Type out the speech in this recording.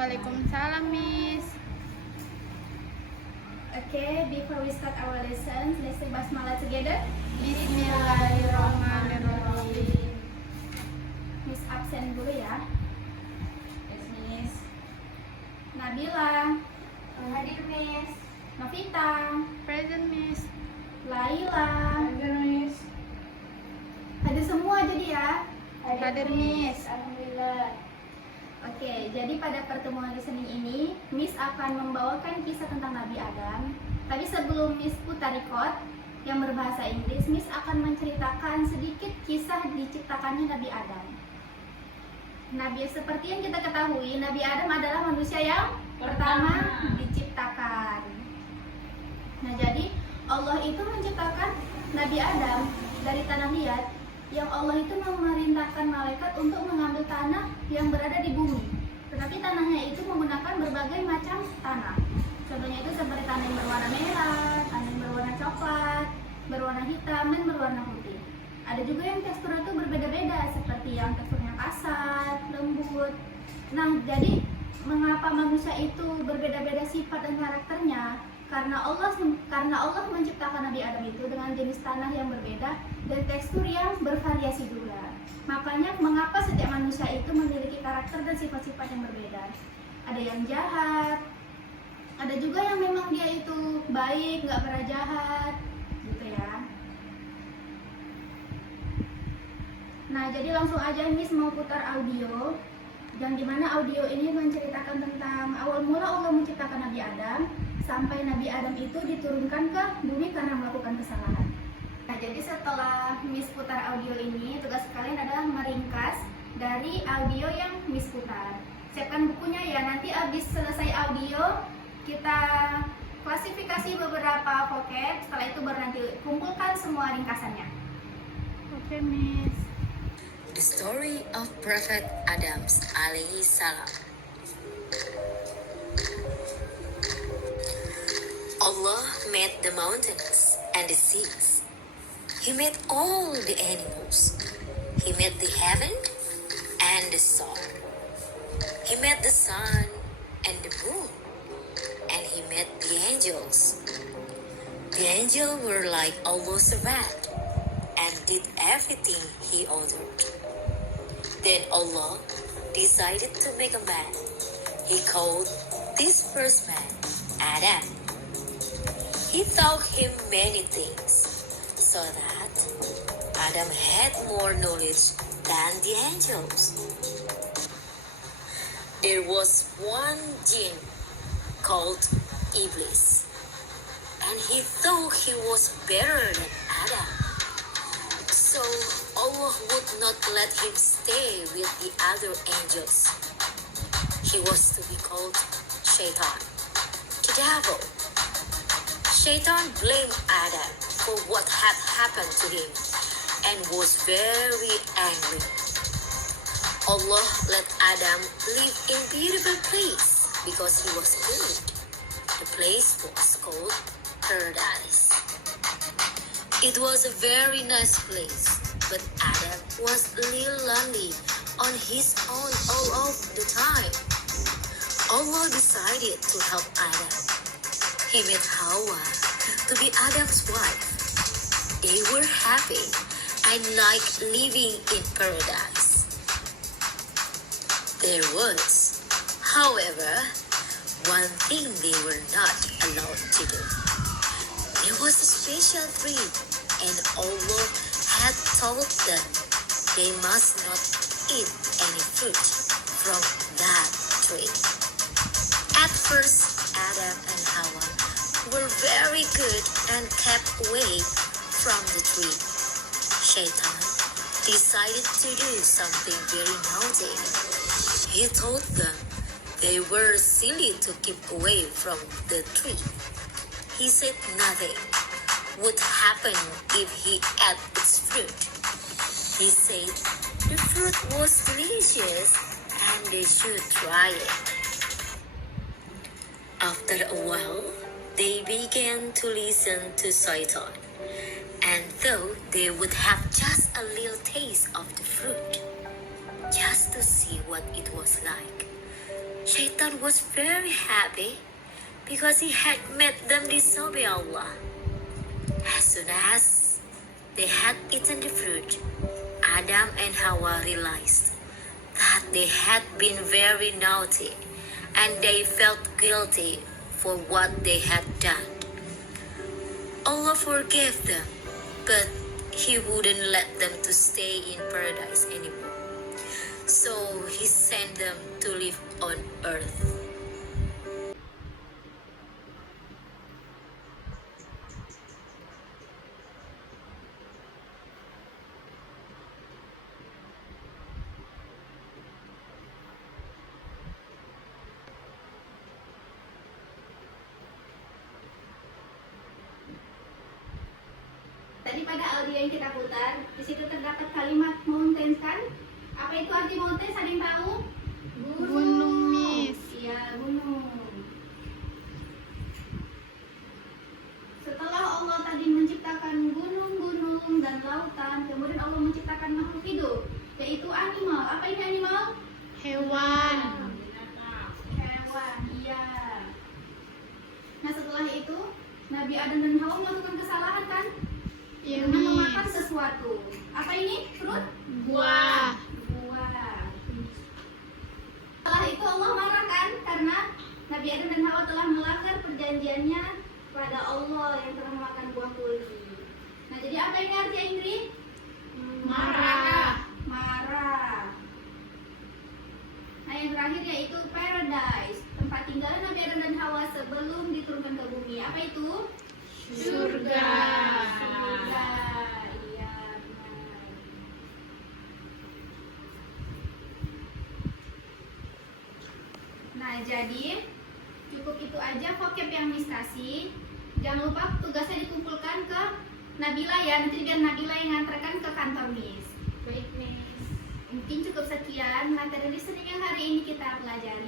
Waalaikumsalam, Miss. Okay, before we start our lessons, let's say basmalah together. Bismillahirrahmanirrahim. Miss absen dulu ya. Yes, Miss. Nabila, Hadir, Miss. Novita, Present, Miss. Laila. Hadir, Miss. Hadir semua jadi ya. Hadir, Miss. Alhamdulillah. Oke, jadi pada pertemuan listening ini, Miss akan membawakan kisah tentang Nabi Adam. Tapi sebelum Miss putar record yang berbahasa Inggris, Miss akan menceritakan sedikit kisah diciptakannya Nabi Adam. Seperti yang kita ketahui, Nabi Adam adalah manusia yang pertama diciptakan. Nah, jadi Allah itu menciptakan Nabi Adam dari tanah liat, yang Allah itu memerintahkan malaikat untuk mengambil tanah yang berada di bumi. Tetapi tanahnya itu menggunakan berbagai macam tanah. Contohnya itu seperti tanah yang berwarna merah, tanah yang berwarna coklat, berwarna hitam, dan berwarna putih. Ada juga yang teksturnya itu berbeda-beda, seperti yang teksturnya kasar, lembut. Nah, jadi mengapa manusia itu berbeda-beda sifat dan karakternya? Karena Allah menciptakan Nabi Adam itu dengan jenis tanah yang berbeda dan tekstur yang bervariasi juga. Makanya mengapa setiap manusia itu memiliki karakter dan sifat-sifat yang berbeda. Ada yang jahat, ada juga yang memang dia itu baik, nggak pernah jahat, gitu ya. Nah, jadi langsung aja Miss mau putar audio, yang dimana audio ini menceritakan tentang awal mula Allah menciptakan Nabi Adam sampai Nabi Adam itu diturunkan ke bumi karena melakukan kesalahan. Nah, jadi setelah Miss putar audio ini, tugas kalian adalah meringkas dari audio yang Miss putar. Siapkan bukunya ya, nanti abis selesai audio kita klasifikasi beberapa vocab, setelah itu baru nanti kumpulkan semua ringkasannya. Oke, Miss. The story of Prophet Adam alaihi salam. Allah made the mountains and the seas. He made all the animals. He made the heaven and the sun. He made the sun and the moon. And he made the angels. The angels were like Allah's servant and did everything he ordered. Then Allah decided to make a man. He called this first man Adam. He taught him many things, so that Adam had more knowledge than the angels. There was one jinn called Iblis, and he thought he was better than Adam. So Allah would not let him stay with the other angels. He was to be called Shaitan, the devil. Shaitan blamed Adam for what had happened to him and was very angry. Allah let Adam live in a beautiful place because he was good. The place was called Paradise. It was a very nice place, but Adam was a little lonely on his own all of the time. Allah decided to help Adam. He made Hawa to be Adam's wife. They were happy and liked living in paradise. There was, however, one thing they were not allowed to do. There was a special tree, and Allah had told them they must not eat any fruit from that tree. At first, Adam and Hawa were very good and kept away from the tree. Shaitan decided to do something very naughty. He told them they were silly to keep away from the tree. He said nothing would happen if he ate its fruit. He said the fruit was delicious and they should try it. After a while, they began to listen to Satan, and though they would have just a little taste of the fruit, just to see what it was like, Shaitan was very happy because he had made them disobey Allah. As soon as they had eaten the fruit, Adam and Hawa realized that they had been very naughty and they felt guilty for what they had done. Allah forgave them, but He wouldn't let them to stay in paradise anymore. So He sent them to live on earth. Tadi pada audio yang kita putar, di situ terdapat kalimat mountain kan? Apa itu arti mountain? Ada yang tahu? Gunung, Miss. Iya, gunung. Setelah Allah tadi menciptakan gunung-gunung dan lautan, kemudian Allah menciptakan makhluk hidup, yaitu animal. Apa ini animal? Hewan. Hewan, iya. Nah setelah itu, Nabi Adam dan Hawa melakukan kesalahan kan? Iya, Dengan memakan Miss. sesuatu. Apa ini? Fruit? Buah. Buah. Setelah itu Allah marah kan? Karena Nabi Adam dan Hawa telah melanggar perjanjiannya pada Allah yang telah memakan buah kuldi. Nah jadi apa ini arti Indri? Marah. Marah. Nah yang terakhir yaitu paradise, tempat tinggal Nabi Adam dan Hawa sebelum diturunkan ke bumi. Apa itu? Surga. Surga. Iya benar. Nah jadi cukup itu aja vocab yang Miss kasih. Jangan lupa tugasnya dikumpulkan ke Nabila ya. Nanti biar Nabila yang ngantarkan ke kantor Miss. Baik, Miss. Mungkin cukup sekian materi listening yang hari ini kita pelajari.